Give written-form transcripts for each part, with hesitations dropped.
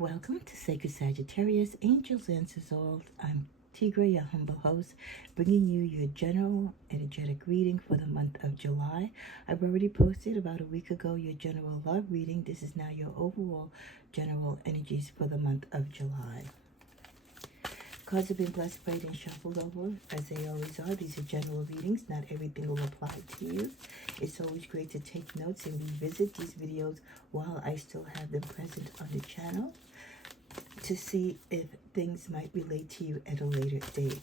Welcome to Sacred Sagittarius, Angels Answers All. I'm Tigra, your humble host, bringing you your general energetic reading for the month of July. I've already posted about a week ago your general love reading. This is now your overall general energies for the month of July. Cards have been blessed, prayed, and shuffled over, as they always are. These are general readings. Not everything will apply to you. It's always great to take notes and revisit these videos while I still have them present on the channel to see if things might relate to you at a later date.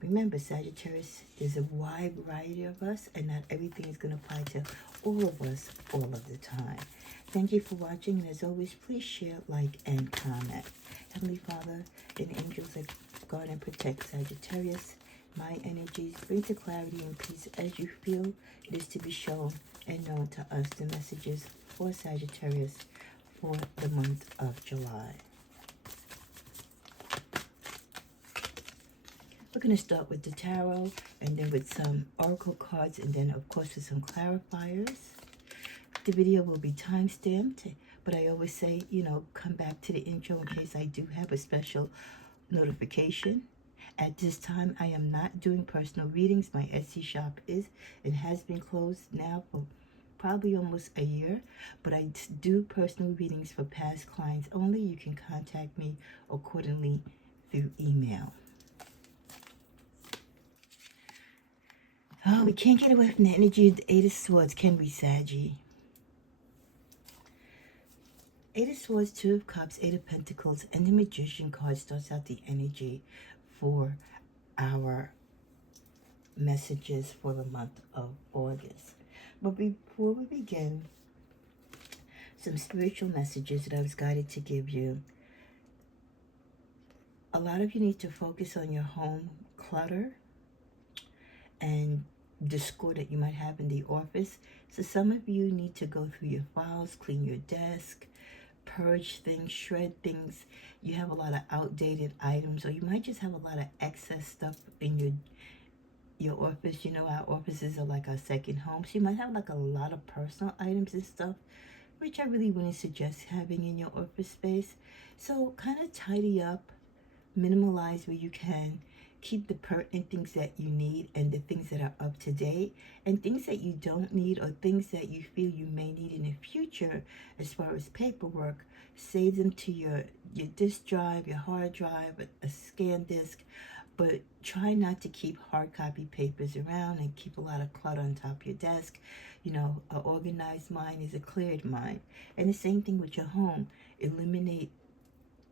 Remember, Sagittarius, there's a wide variety of us, and not everything is going to apply to all of us all of the time. Thank you for watching, and as always, please share, like, and comment. Heavenly Father and angels that guard and protect Sagittarius, my energies, bring to clarity and peace as you feel it is to be shown and known to us the messages for Sagittarius for the month of July. We're going to start with the tarot, and then with some oracle cards, and then, of course, with some clarifiers. The video will be time-stamped, but I always say, come back to the intro in case I do have a special notification. At this time, I am not doing personal readings. My Etsy shop is and has been closed now for probably almost a year, but I do personal readings for past clients only. You can contact me accordingly through email. Oh, we can't get away from the energy of the Eight of Swords, can we, Saggy? Eight of Swords, Two of Cups, Eight of Pentacles, and the Magician card starts out the energy for our messages for the month of August. But before we begin, some spiritual messages that I was guided to give you. A lot of you need to focus on your home clutter and discord that you might have in the office. So some of you need to go through your files, clean your desk, purge things, shred things. You have a lot of outdated items, or you might just have a lot of excess stuff in your office. Our offices are like our second home, so you might have like a lot of personal items and stuff, which I really wouldn't suggest having in your office space. So kind of tidy up, minimalize where you can. Keep the pertinent things that you need and the things that are up to date, and things that you don't need or things that you feel you may need in the future as far as paperwork, save them to your disk drive, your hard drive, a scan disk, but try not to keep hard copy papers around and keep a lot of clutter on top of your desk. An organized mind is a cleared mind. And the same thing with your home. Eliminate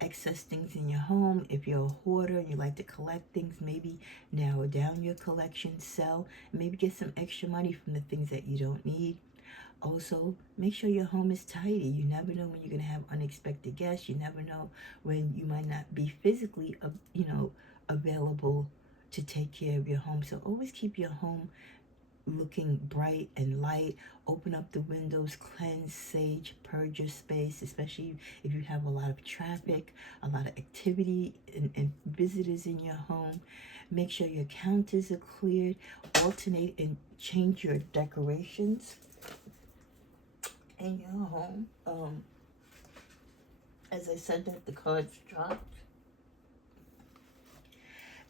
excess things in your home. If you're a hoarder and you like to collect things, maybe narrow down your collection, sell, maybe get some extra money from the things that you don't need. Also, make sure your home is tidy. You never know when you're going to have unexpected guests. You never know when you might not be physically, available to take care of your home. So always keep your home looking bright and light. Open up the windows, cleanse, sage, purge your space, especially if you have a lot of traffic, a lot of activity and visitors in your home. Make sure your counters are cleared. Alternate and change your decorations in your home. As I said that, the cards dropped.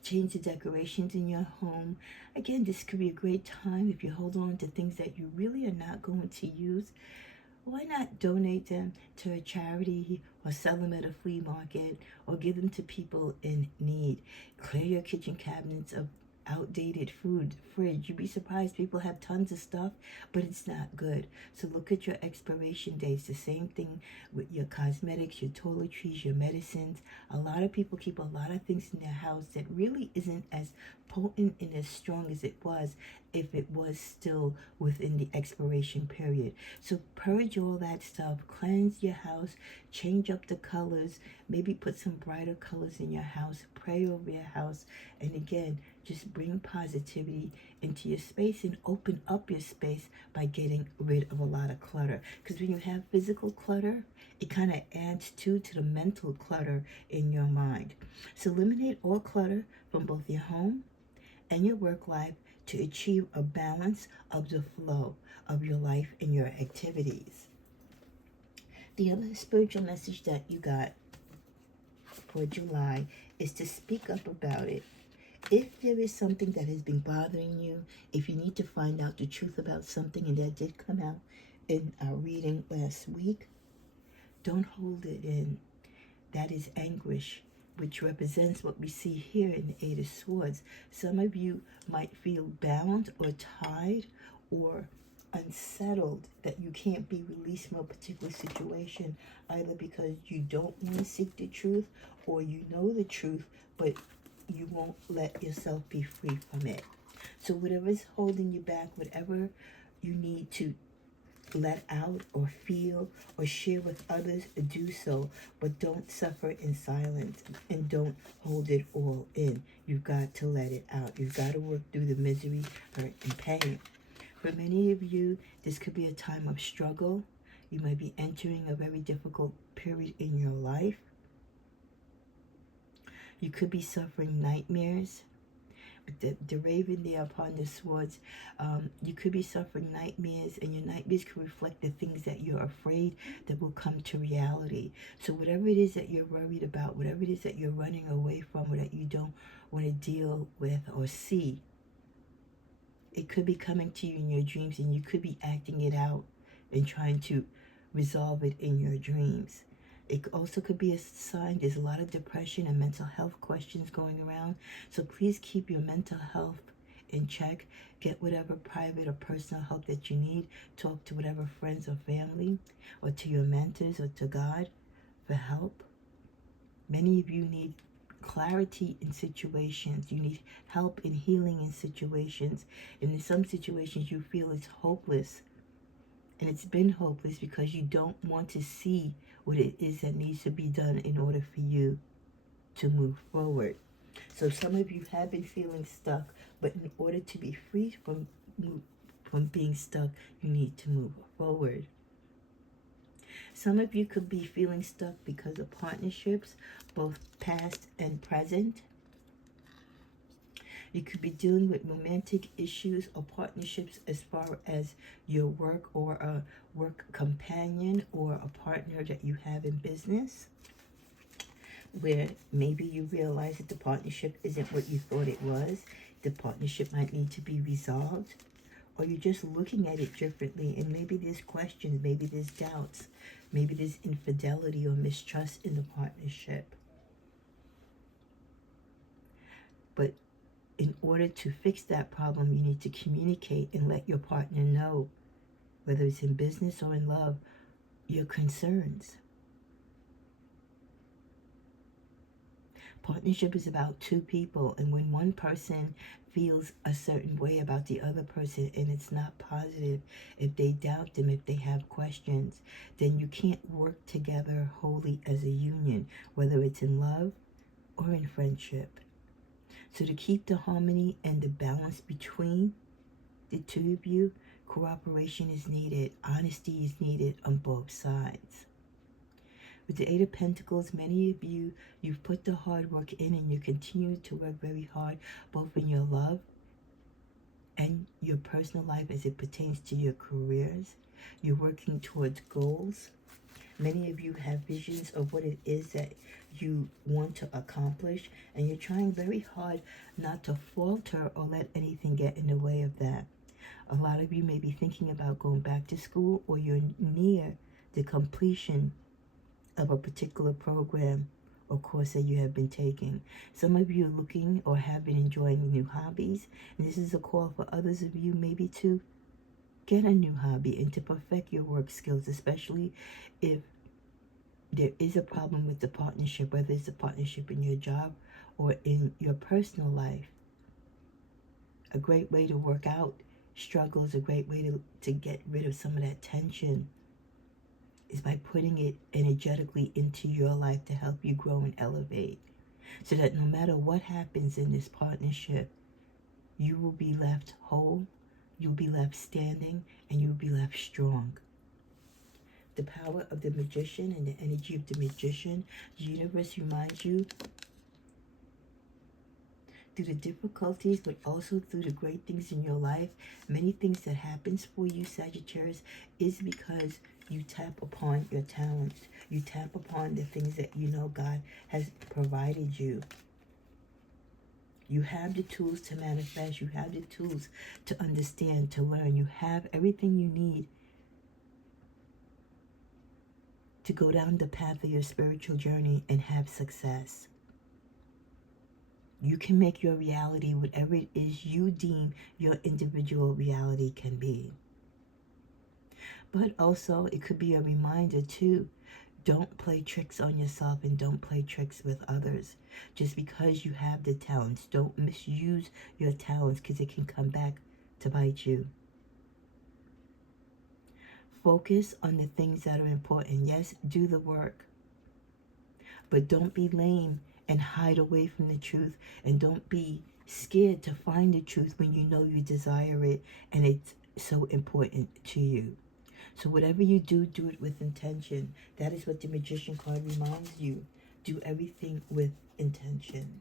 Change the decorations in your home. Again, this could be a great time if you hold on to things that you really are not going to use. Why not donate them to a charity or sell them at a flea market or give them to people in need? Clear your kitchen cabinets of outdated food, fridge. You'd be surprised, people have tons of stuff, but it's not good. So look at your expiration dates. The same thing with your cosmetics, your toiletries, your medicines. A lot of people keep a lot of things in their house that really isn't as potent and as strong as it was if it was still within the expiration period. So purge all that stuff, cleanse your house, change up the colors, maybe put some brighter colors in your house, pray over your house, and again, just bring positivity into your space and open up your space by getting rid of a lot of clutter. Because when you have physical clutter, it kind of adds to the mental clutter in your mind. So eliminate all clutter from both your home and your work life to achieve a balance of the flow of your life and your activities. The other spiritual message that you got for July is to speak up about it. If there is something that has been bothering you, if you need to find out the truth about something, and that did come out in our reading last week, don't hold it in. That is anguish, which represents what we see here in the Eight of Swords. Some of you might feel bound or tied or unsettled that you can't be released from a particular situation, either because you don't want to seek the truth or you know the truth, but you won't let yourself be free from it. So whatever is holding you back, whatever you need to let out or feel or share with others, do so, but don't suffer in silence and don't hold it all in. You've got to let it out. You've got to work through the misery, hurt, and pain. For many of you, this could be a time of struggle. You might be entering a very difficult period in your life. You could be suffering nightmares. The raven there upon the swords, you could be suffering nightmares, and your nightmares could reflect the things that you're afraid that will come to reality. So whatever it is that you're worried about, whatever it is that you're running away from or that you don't want to deal with or see, it could be coming to you in your dreams, and you could be acting it out and trying to resolve it in your dreams. It also could be a sign there's a lot of depression and mental health questions going around. So please keep your mental health in check. Get whatever private or personal help that you need. Talk to whatever friends or family, or to your mentors, or to God for help. Many of you need clarity in situations. You need help in healing in situations. And in some situations you feel it's hopeless. And it's been hopeless because you don't want to see what it is that needs to be done in order for you to move forward. So some of you have been feeling stuck, but in order to be free from being stuck, you need to move forward. Some of you could be feeling stuck because of partnerships, both past and present. You could be dealing with romantic issues or partnerships as far as your work, or a work companion, or a partner that you have in business, where maybe you realize that the partnership isn't what you thought it was. The partnership might need to be resolved, or you're just looking at it differently, and maybe there's questions, maybe there's doubts, maybe there's infidelity or mistrust in the partnership. But in order to fix that problem, you need to communicate and let your partner know, whether it's in business or in love, your concerns. Partnership is about two people, and when one person feels a certain way about the other person and it's not positive, if they doubt them, if they have questions, then you can't work together wholly as a union, whether it's in love or in friendship. So to keep the harmony and the balance between the two of you, cooperation is needed, honesty is needed on both sides. With the Eight of Pentacles, many of you, you've put the hard work in, and you continue to work very hard, both in your love and your personal life as it pertains to your careers. You're working towards goals. Many of you have visions of what it is that you want to accomplish, and you're trying very hard not to falter or let anything get in the way of that. A lot of you may be thinking about going back to school, or you're near the completion of a particular program or course that you have been taking. Some of you are looking or have been enjoying new hobbies, and this is a call for others of you maybe to get a new hobby and to perfect your work skills, especially if there is a problem with the partnership, whether it's a partnership in your job or in your personal life. A great way to work out struggles, a great way to get rid of some of that tension, is by putting it energetically into your life to help you grow and elevate, so that no matter what happens in this partnership, you will be left whole, you'll be left standing, and you'll be left strong. The power of the Magician and the energy of the Magician, the universe reminds you, through the difficulties, but also through the great things in your life, many things that happens for you, Sagittarius, is because You tap upon your talents. You tap upon the things that you know God has provided you. You have the tools to manifest. You have the tools to understand, to learn. You have everything you need to go down the path of your spiritual journey and have success. You can make your reality whatever it is you deem your individual reality can be. But also, it could be a reminder too, don't play tricks on yourself and don't play tricks with others. Just because you have the talents, don't misuse your talents because it can come back to bite you. Focus on the things that are important. Yes, do the work. But don't be lame and hide away from the truth. And don't be scared to find the truth when you know you desire it and it's so important to you. So whatever you do, do it with intention. That is what the Magician card reminds you. Do everything with intention.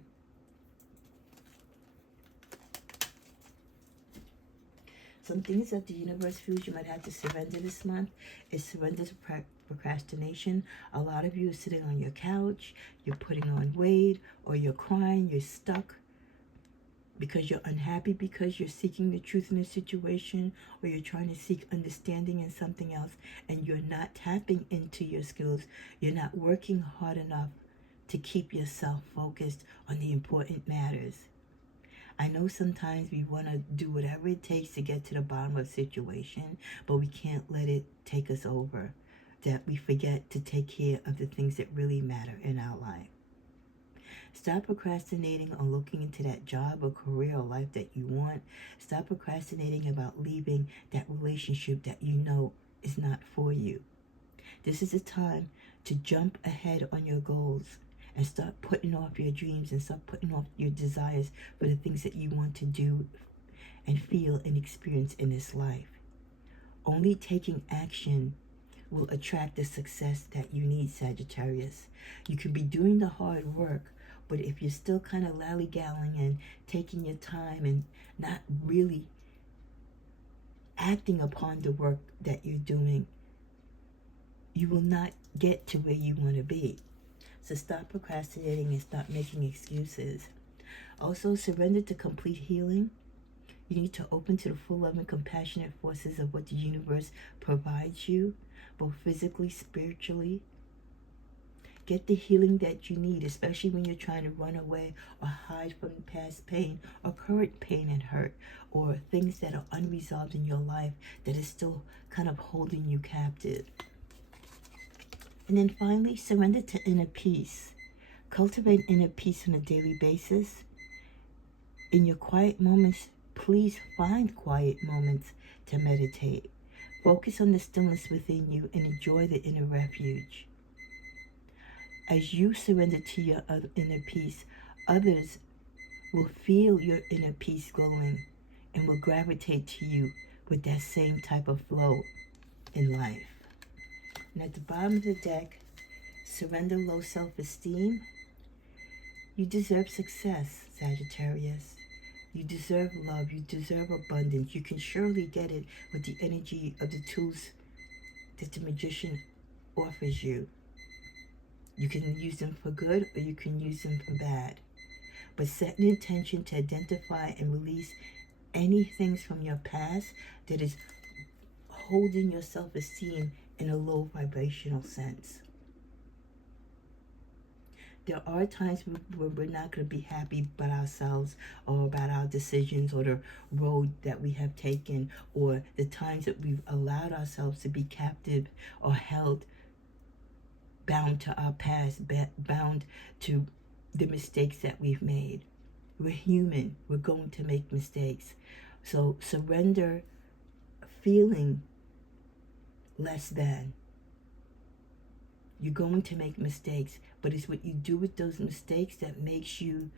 Some things that the universe feels you might have to surrender this month is surrender to procrastination. A lot of you are sitting on your couch, you're putting on weight, or you're crying, you're stuck because you're unhappy, because you're seeking the truth in a situation, or you're trying to seek understanding in something else, and you're not tapping into your skills. You're not working hard enough to keep yourself focused on the important matters. I know sometimes we want to do whatever it takes to get to the bottom of a situation, but we can't let it take us over, that we forget to take care of the things that really matter in our life. Stop procrastinating on looking into that job or career or life that you want. Stop procrastinating about leaving that relationship that you know is not for you. This is a time to jump ahead on your goals and start putting off your dreams and start putting off your desires for the things that you want to do and feel and experience in this life. Only taking action will attract the success that you need, Sagittarius. You could be doing the hard work, but if you're still kind of lollygagging and taking your time and not really acting upon the work that you're doing, you will not get to where you want to be. So stop procrastinating and stop making excuses. Also, surrender to complete healing. You need to open to the full love and compassionate forces of what the universe provides you, both physically, spiritually. Get the healing that you need, especially when you're trying to run away or hide from past pain or current pain and hurt, or things that are unresolved in your life that is still kind of holding you captive. And then finally, surrender to inner peace. Cultivate inner peace on a daily basis. In your quiet moments, please find quiet moments to meditate. Focus on the stillness within you and enjoy the inner refuge. As you surrender to your inner peace, others will feel your inner peace glowing and will gravitate to you with that same type of flow in life. And at the bottom of the deck, surrender low self-esteem. You deserve success, Sagittarius. You deserve love. You deserve abundance. You can surely get it with the energy of the tools that the Magician offers you. You can use them for good or you can use them for bad. But set an intention to identify and release any things from your past that is holding your self-esteem in a low vibrational sense. There are times where we're not going to be happy about ourselves or about our decisions or the road that we have taken, or the times that we've allowed ourselves to be captive or held, bound to our past, bound to the mistakes that we've made. We're human. We're going to make mistakes. So surrender feeling less than. You're going to make mistakes, but it's what you do with those mistakes that makes you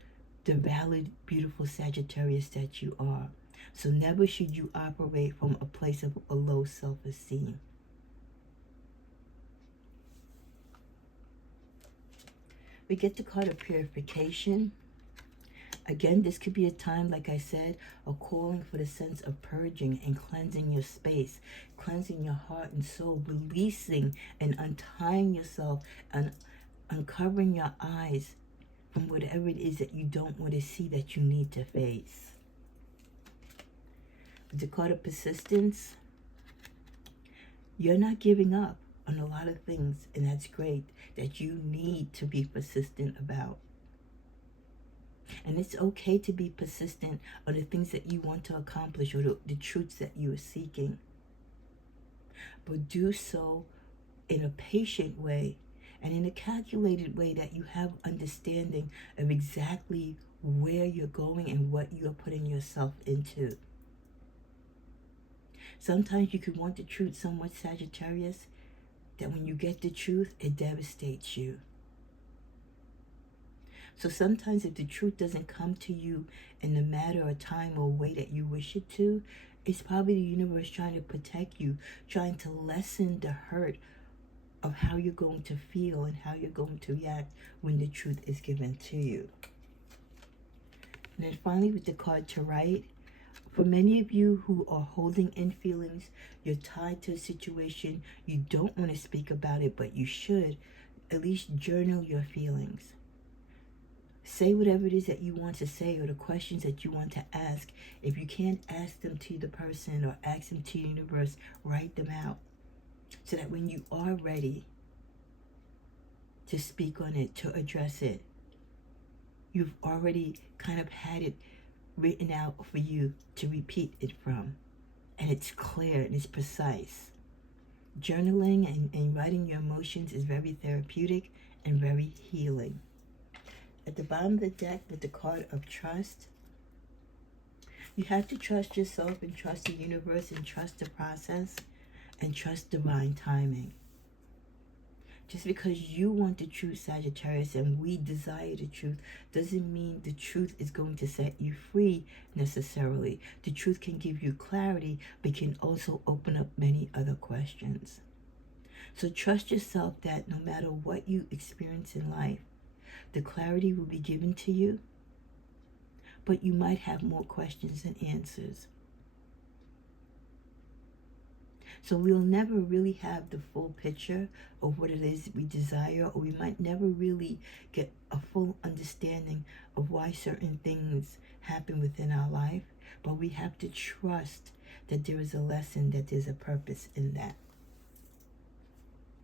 the valid, beautiful Sagittarius that you are. So never should you operate from a place of a low self-esteem. We get the card of purification. Again, this could be a time, like I said, a calling for the sense of purging and cleansing your space, cleansing your heart and soul, releasing and untying yourself and uncovering your eyes from whatever it is that you don't want to see, that you need to face. With the card of persistence, you're not giving up on a lot of things, and that's great, that you need to be persistent about. And it's okay to be persistent on the things that you want to accomplish, or the truths that you are seeking. But do so in a patient way and in a calculated way, that you have understanding of exactly where you're going and what you're putting yourself into. Sometimes you could want the truth so much, Sagittarius, that when you get the truth, it devastates you. So sometimes if the truth doesn't come to you in the matter of time or way that you wish it to, it's probably the universe trying to protect you, trying to lessen the hurt of how you're going to feel and how you're going to react when the truth is given to you. And then finally, with the card to write, for many of you who are holding in feelings, you're tied to a situation, you don't want to speak about it, but you should at least journal your feelings. Say whatever it is that you want to say, or the questions that you want to ask. If you can't ask them to the person or ask them to the universe, write them out, so that when you are ready to speak on it, to address it, you've already kind of had it written out for you to repeat it from. And it's clear and it's precise. Journaling and writing your emotions is very therapeutic and very healing. At the bottom of the deck, with the card of trust, you have to trust yourself and trust the universe and trust the process and trust divine timing. Just because you want the truth, Sagittarius, and we desire the truth, doesn't mean the truth is going to set you free necessarily. The truth can give you clarity, but can also open up many other questions. So trust yourself that no matter what you experience in life, the clarity will be given to you, but you might have more questions than answers. So we'll never really have the full picture of what it is we desire, or we might never really get a full understanding of why certain things happen within our life, but we have to trust that there is a lesson, that there's a purpose in that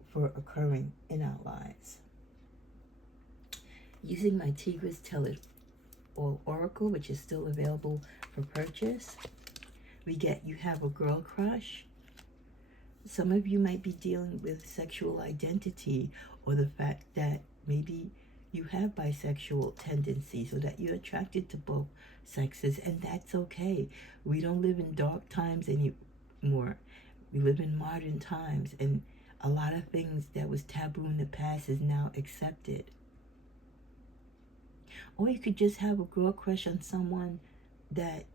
for occurring in our lives. Using my Tigris Tell It All Oracle, which is still available for purchase, we get you have a girl crush. Some of you might be dealing with sexual identity, or the fact that maybe you have bisexual tendencies, or that you're attracted to both sexes, and that's okay. We don't live in dark times anymore. We live in modern times, and a lot of things that was taboo in the past is now accepted. Or you could just have a girl crush on someone that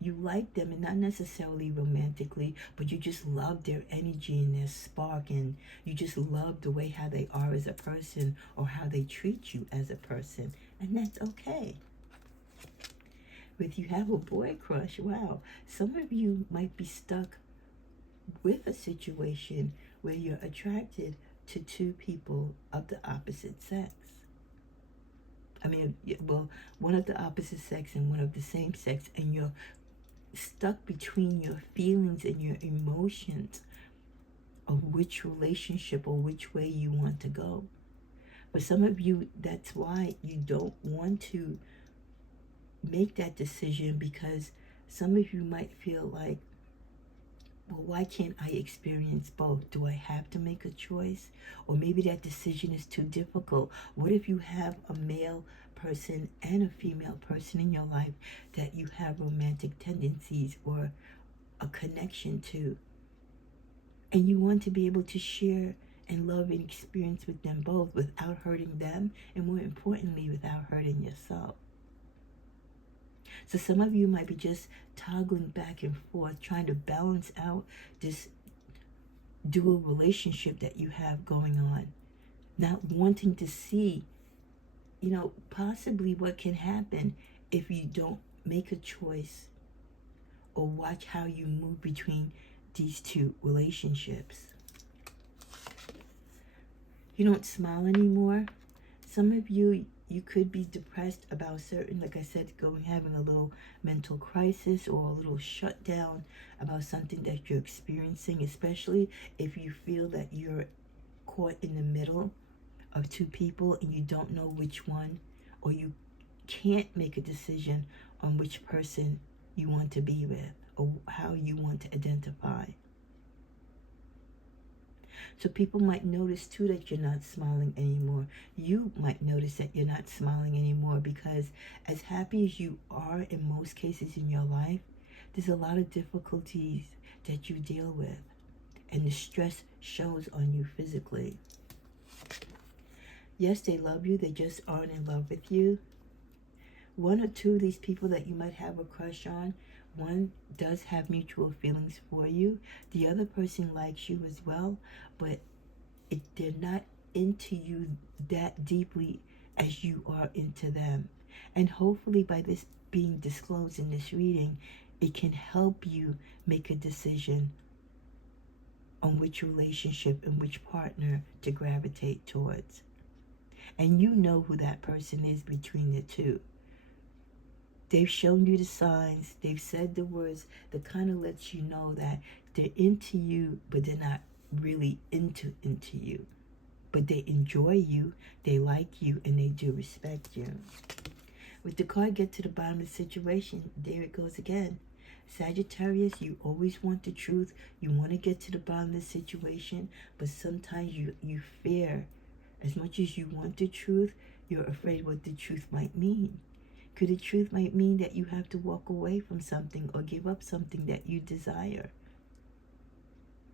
you like them, and not necessarily romantically, but you just love their energy and their spark, and you just love the way how they are as a person, or how they treat you as a person, and that's okay. If you have a boy crush, wow, some of you might be stuck with a situation where you're attracted to two people of the opposite sex. Well, one of the opposite sex and one of the same sex, and you're stuck between your feelings and your emotions of which relationship or which way you want to go. For some of you, that's why you don't want to make that decision, because some of you might feel like, well, why can't I experience both? Do I have to make a choice? Or maybe that decision is too difficult. What if you have a male person and a female person in your life that you have romantic tendencies or a connection to, and you want to be able to share and love and experience with them both without hurting them, and more importantly, without hurting yourself? So some of you might be just toggling back and forth, trying to balance out this dual relationship that you have going on, not wanting to see, possibly what can happen if you don't make a choice or watch how you move between these two relationships. You don't smile anymore. Some of you could be depressed about certain, like I said, having a little mental crisis or a little shutdown about something that you're experiencing, especially if you feel that you're caught in the middle of two people and you don't know which one, or you can't make a decision on which person you want to be with or how you want to identify. So people might notice too that you're not smiling anymore. You might notice that you're not smiling anymore because as happy as you are in most cases in your life, there's a lot of difficulties that you deal with, and the stress shows on you physically. Yes, they love you, they just aren't in love with you. One or two of these people that you might have a crush on, one does have mutual feelings for you. The other person likes you as well, but they're not into you that deeply as you are into them. And hopefully by this being disclosed in this reading, it can help you make a decision on which relationship and which partner to gravitate towards. And you know who that person is between the two. They've shown you the signs, they've said the words that kind of lets you know that they're into you, but they're not really into you. But they enjoy you, they like you, and they do respect you. With the card Get to the Bottom of the Situation, there it goes again. Sagittarius, you always want the truth. You want to get to the bottom of the situation, but sometimes you fear. As much as you want the truth, you're afraid what the truth might mean. Because the truth might mean that you have to walk away from something or give up something that you desire.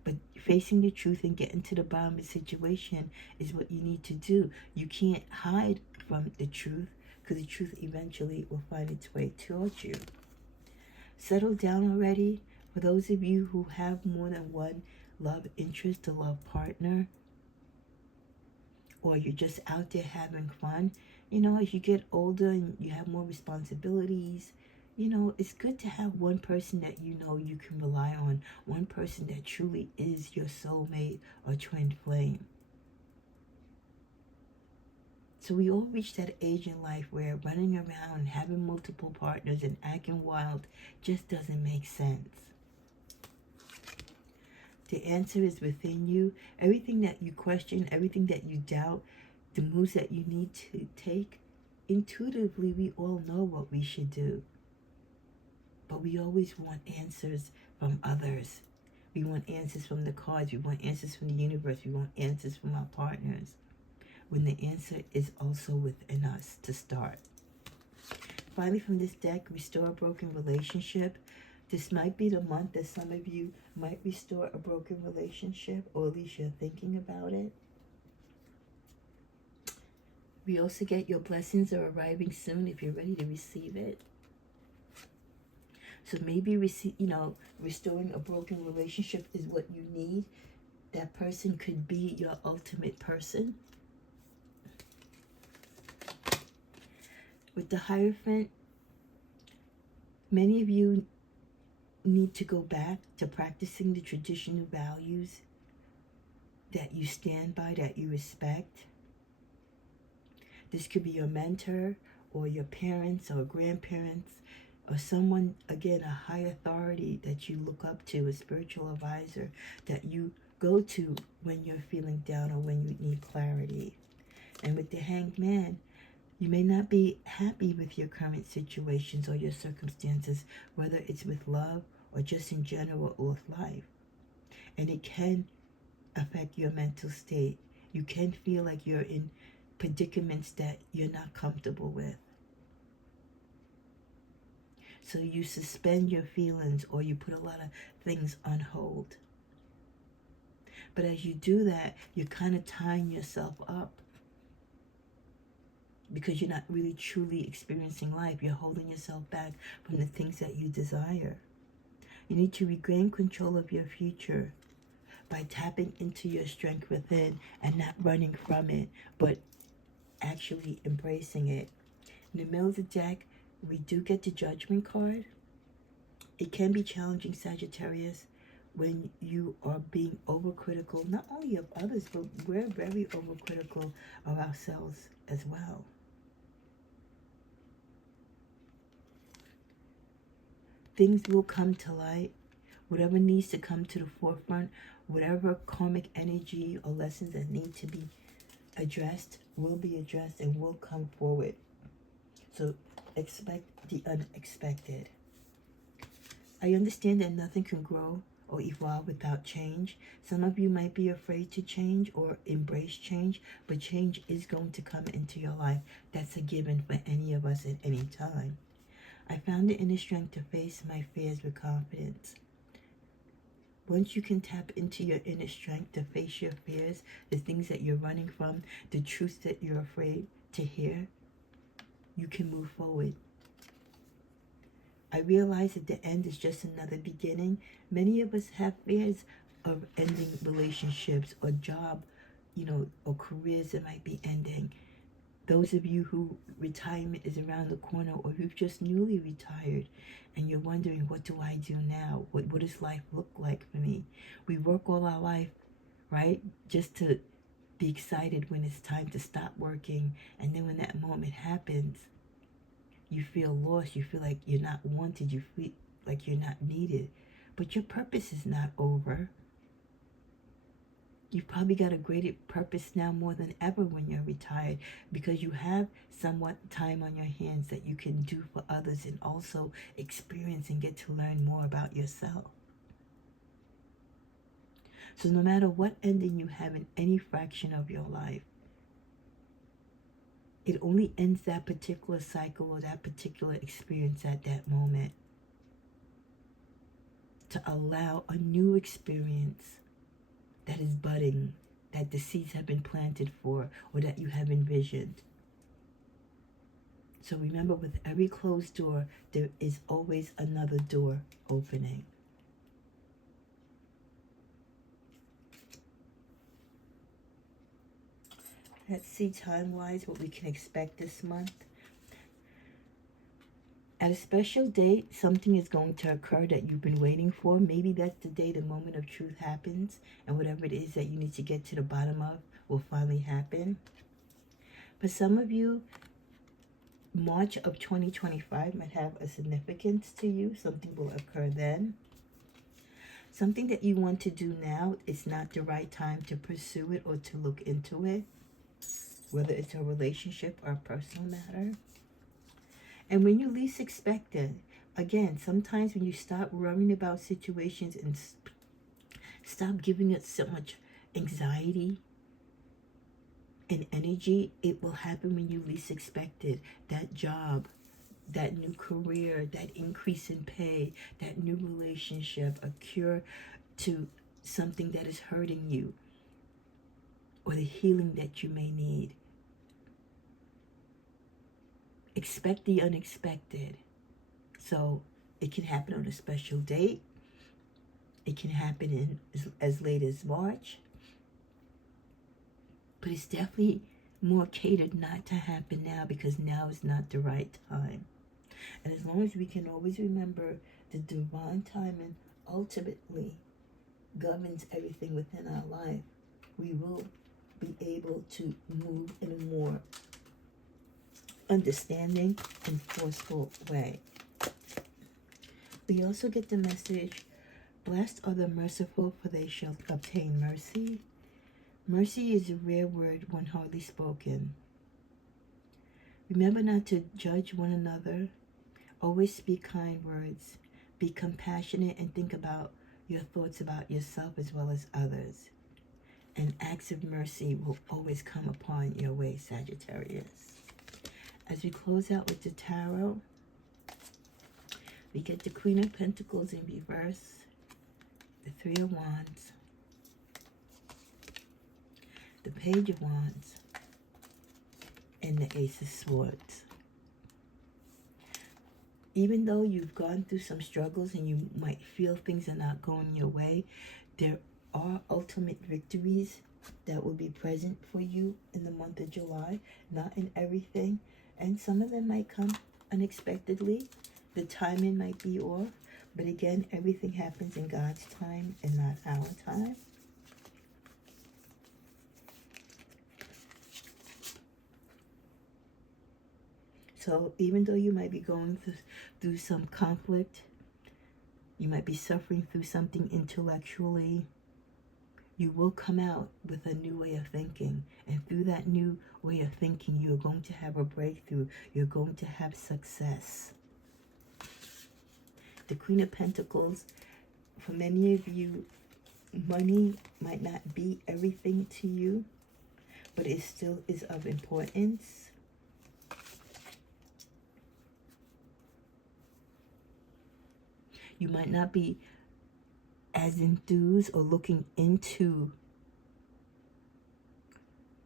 But facing the truth and getting to the bottom of the situation is what you need to do. You can't hide from the truth because the truth eventually will find its way towards you. Settle down already. For those of you who have more than one love interest or love partner, or you're just out there having fun, as you get older and you have more responsibilities, it's good to have one person that you can rely on, one person that truly is your soulmate or twin flame. So we all reach that age in life where running around and having multiple partners and acting wild just doesn't make sense. The answer is within you. Everything that you question, everything that you doubt, the moves that you need to take, intuitively we all know what we should do. But we always want answers from others. We want answers from the cards. We want answers from the universe. We want answers from our partners. When the answer is also within us to start. Finally, from this deck, restore a broken relationship. This might be the month that some of you might restore a broken relationship, or at least you're thinking about it. We also get your blessings are arriving soon if you're ready to receive it. So maybe restoring a broken relationship is what you need. That person could be your ultimate person. With the Hierophant, many of you need to go back to practicing the traditional values that you stand by, that you respect. This could be your mentor or your parents or grandparents or someone, again, a high authority that you look up to, a spiritual advisor that you go to when you're feeling down or when you need clarity. And with the Hanged Man, you may not be happy with your current situations or your circumstances, whether it's with love or just in general or with life. And it can affect your mental state. You can feel like you're in predicaments that you're not comfortable with. So you suspend your feelings or you put a lot of things on hold. But as you do that, you're kind of tying yourself up because you're not really truly experiencing life. You're holding yourself back from the things that you desire. You need to regain control of your future by tapping into your strength within and not running from it, but actually embracing it. In the middle of the deck, We do get the Judgment card. It can be challenging, Sagittarius, when you are being overcritical, not only of others, but we're very overcritical of ourselves as well. Things will come to light. Whatever needs to come to the forefront, whatever karmic energy or lessons that need to be addressed will be addressed and will come forward. So expect the unexpected. I understand that nothing can grow or evolve without change. Some of you might be afraid to change or embrace change, but change is going to come into your life. That's a given for any of us at any time. I found the inner strength to face my fears with confidence. Once you can tap into your inner strength to face your fears, the things that you're running from, the truths that you're afraid to hear, you can move forward. I realize that the end is just another beginning. Many of us have fears of ending relationships or job, or careers that might be ending. Those of you who retirement is around the corner, or you've just newly retired and you're wondering, what do I do now? What does life look like for me? We work all our life, right? Just to be excited when it's time to stop working. And then when that moment happens, you feel lost. You feel like you're not wanted. You feel like you're not needed. But your purpose is not over. You've probably got a greater purpose now more than ever when you're retired, because you have somewhat time on your hands that you can do for others and also experience and get to learn more about yourself. So no matter what ending you have in any fraction of your life, it only ends that particular cycle or that particular experience at that moment to allow a new experience that is budding, that the seeds have been planted for, or that you have envisioned. So remember, with every closed door, there is always another door opening. Let's see time-wise what we can expect this month. At a special date, something is going to occur that you've been waiting for. Maybe that's the day the moment of truth happens, and whatever it is that you need to get to the bottom of will finally happen. For some of you, March of 2025 might have a significance to you. Something will occur then. Something that you want to do now, it's not the right time to pursue it or to look into it, whether it's a relationship or a personal matter. And when you least expect it, again, sometimes when you stop worrying about situations and stop giving it so much anxiety and energy, it will happen when you least expect it. That job, that new career, that increase in pay, that new relationship, a cure to something that is hurting you, or the healing that you may need. Expect the unexpected. So it can happen on a special date. It can happen in as late as March. But it's definitely more catered not to happen now, because now is not the right time. And as long as we can always remember the divine timing ultimately governs everything within our life, we will be able to move in a more understanding and forceful way. We also get the message, blessed are the merciful, for they shall obtain mercy. Mercy is a rare word when hardly spoken. Remember not to judge one another. Always speak kind words. Be compassionate and think about your thoughts about yourself as well as others. And acts of mercy will always come upon your way, Sagittarius. As we close out with the tarot, we get the Queen of Pentacles in reverse, the Three of Wands, the Page of Wands, and the Ace of Swords. Even though you've gone through some struggles and you might feel things are not going your way, there are ultimate victories that will be present for you in the month of July. Not in everything, and some of them might come unexpectedly. The timing might be off, but again, everything happens in God's time and not our time. So even though you might be going through some conflict, you might be suffering through something intellectually, you will come out with a new way of thinking. And through that new way of thinking, you're going to have a breakthrough. You're going to have success. The Queen of Pentacles, for many of you, money might not be everything to you, but it still is of importance. You might not be as enthused or looking into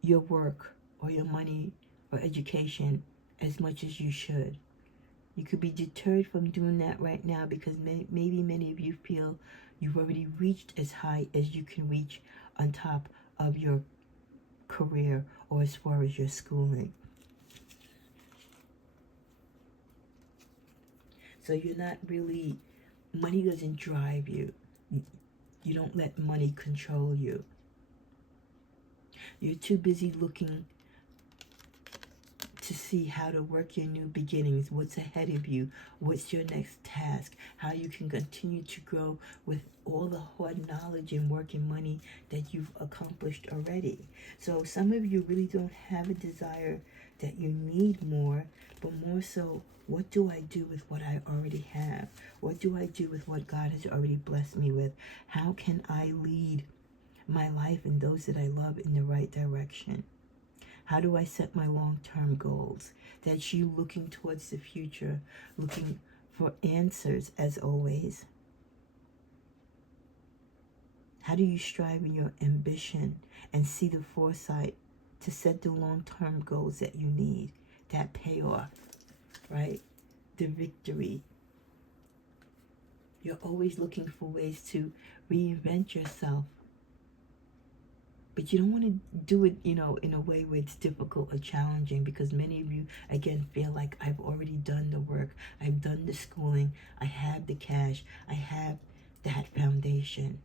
your work or your money or education as much as you should. You could be deterred from doing that right now because maybe many of you feel you've already reached as high as you can reach on top of your career or as far as your schooling. So you're not really, money doesn't drive you. You don't let money control you. You're too busy looking to see how to work your new beginnings, what's ahead of you, what's your next task, how you can continue to grow with all the hard knowledge and work and money that you've accomplished already. So some of you really don't have a desire that you need more, but more so, what do I do with what I already have? What do I do with what God has already blessed me with? How can I lead my life and those that I love in the right direction? How do I set my long-term goals? That's you looking towards the future, looking for answers as always. How do you strive in your ambition and see the foresight to set the long-term goals that you need, that payoff, right? The victory. You're always looking for ways to reinvent yourself. But you don't want to do it, in a way where it's difficult or challenging, because many of you, again, feel like I've already done the work. I've done the schooling. I have the cash. I have that foundation.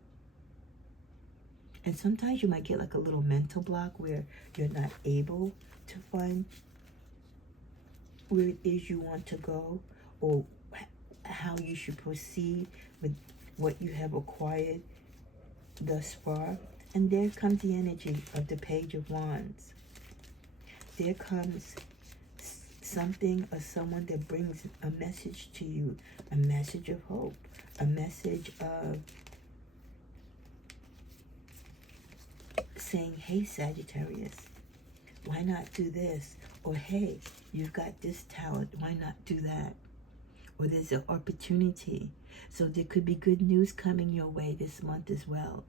And sometimes you might get like a little mental block where you're not able to find where it is you want to go or how you should proceed with what you have acquired thus far. And there comes the energy of the Page of Wands. There comes something or someone that brings a message to you, a message of hope, a message of saying, hey, Sagittarius, why not do this? Or, hey, you've got this talent, why not do that? Or there's an opportunity. So there could be good news coming your way this month as well.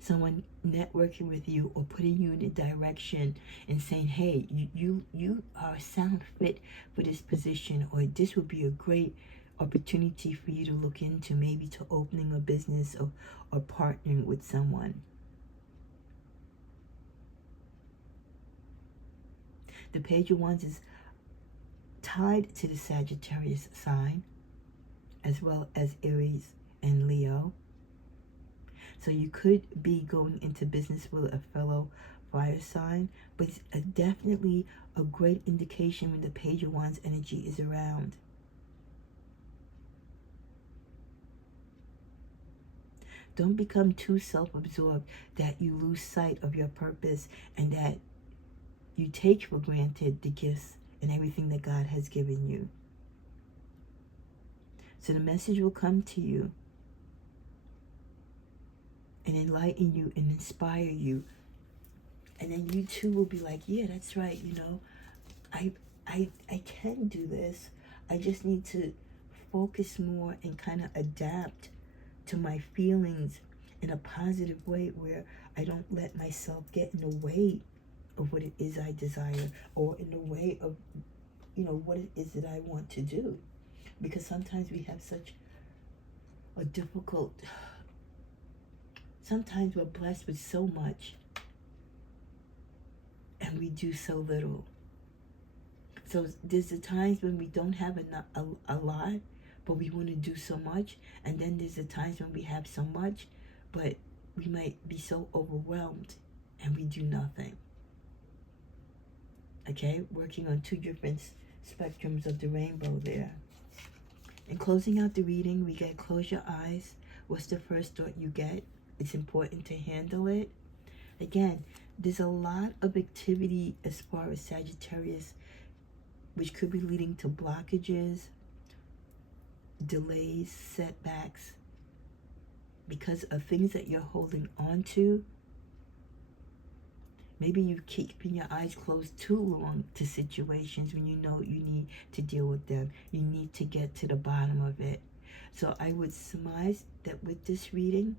Someone networking with you or putting you in a direction and saying, hey, you are a sound fit for this position, or this would be a great opportunity for you to look into, maybe to opening a business or partnering with someone. The Page of Wands is tied to the Sagittarius sign, as well as Aries and Leo. So you could be going into business with a fellow fire sign, but it's definitely a great indication when the Page of Wands energy is around. Don't become too self-absorbed that you lose sight of your purpose and that you take for granted the gifts and everything that God has given you. So the message will come to you and enlighten you and inspire you. And then you too will be like, yeah, that's right, I can do this. I just need to focus more and kind of adapt to my feelings in a positive way where I don't let myself get in the way of what it is I desire, or in the way of, what it is that I want to do. Because sometimes we have such a difficult, sometimes we're blessed with so much and we do so little. So there's the times when we don't have a lot, but we want to do so much. And then there's the times when we have so much, but we might be so overwhelmed and we do nothing. Okay, working on two different spectrums of the rainbow there. In closing out the reading, we get close your eyes. What's the first thought you get? It's important to handle it. Again, there's a lot of activity as far as Sagittarius, which could be leading to blockages, delays, setbacks, because of things that you're holding on to. Maybe you're keeping your eyes closed too long to situations when you know you need to deal with them. You need to get to the bottom of it. So I would surmise that with this reading,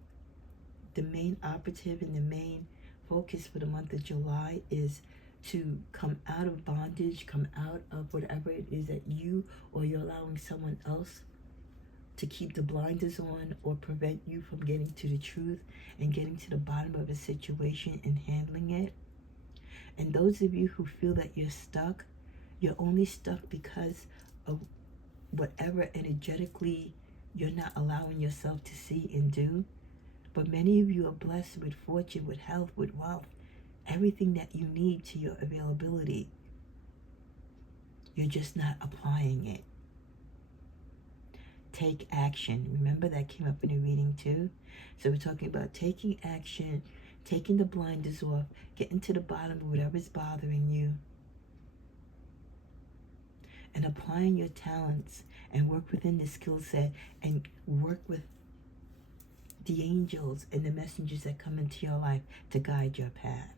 the main operative and the main focus for the month of July is to come out of bondage, come out of whatever it is that you or you're allowing someone else to keep the blinders on or prevent you from getting to the truth and getting to the bottom of a situation and handling it. And those of you who feel that you're only stuck because of whatever energetically you're not allowing yourself to see and do. But many of you are blessed with fortune, with health, with wealth, everything that you need to your availability. You're just not applying it. Take action. Remember that came up in the reading too? So we're talking about taking action, taking the blinders off, getting to the bottom of whatever's bothering you, and applying your talents and work within the skill set and work with the angels and the messengers that come into your life to guide your path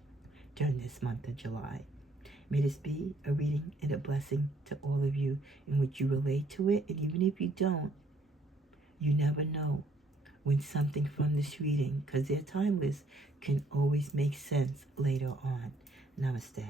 during this month of July. May this be a reading and a blessing to all of you in which you relate to it. And even if you don't, you never know when something from this reading, because they're timeless, can always make sense later on. Namaste.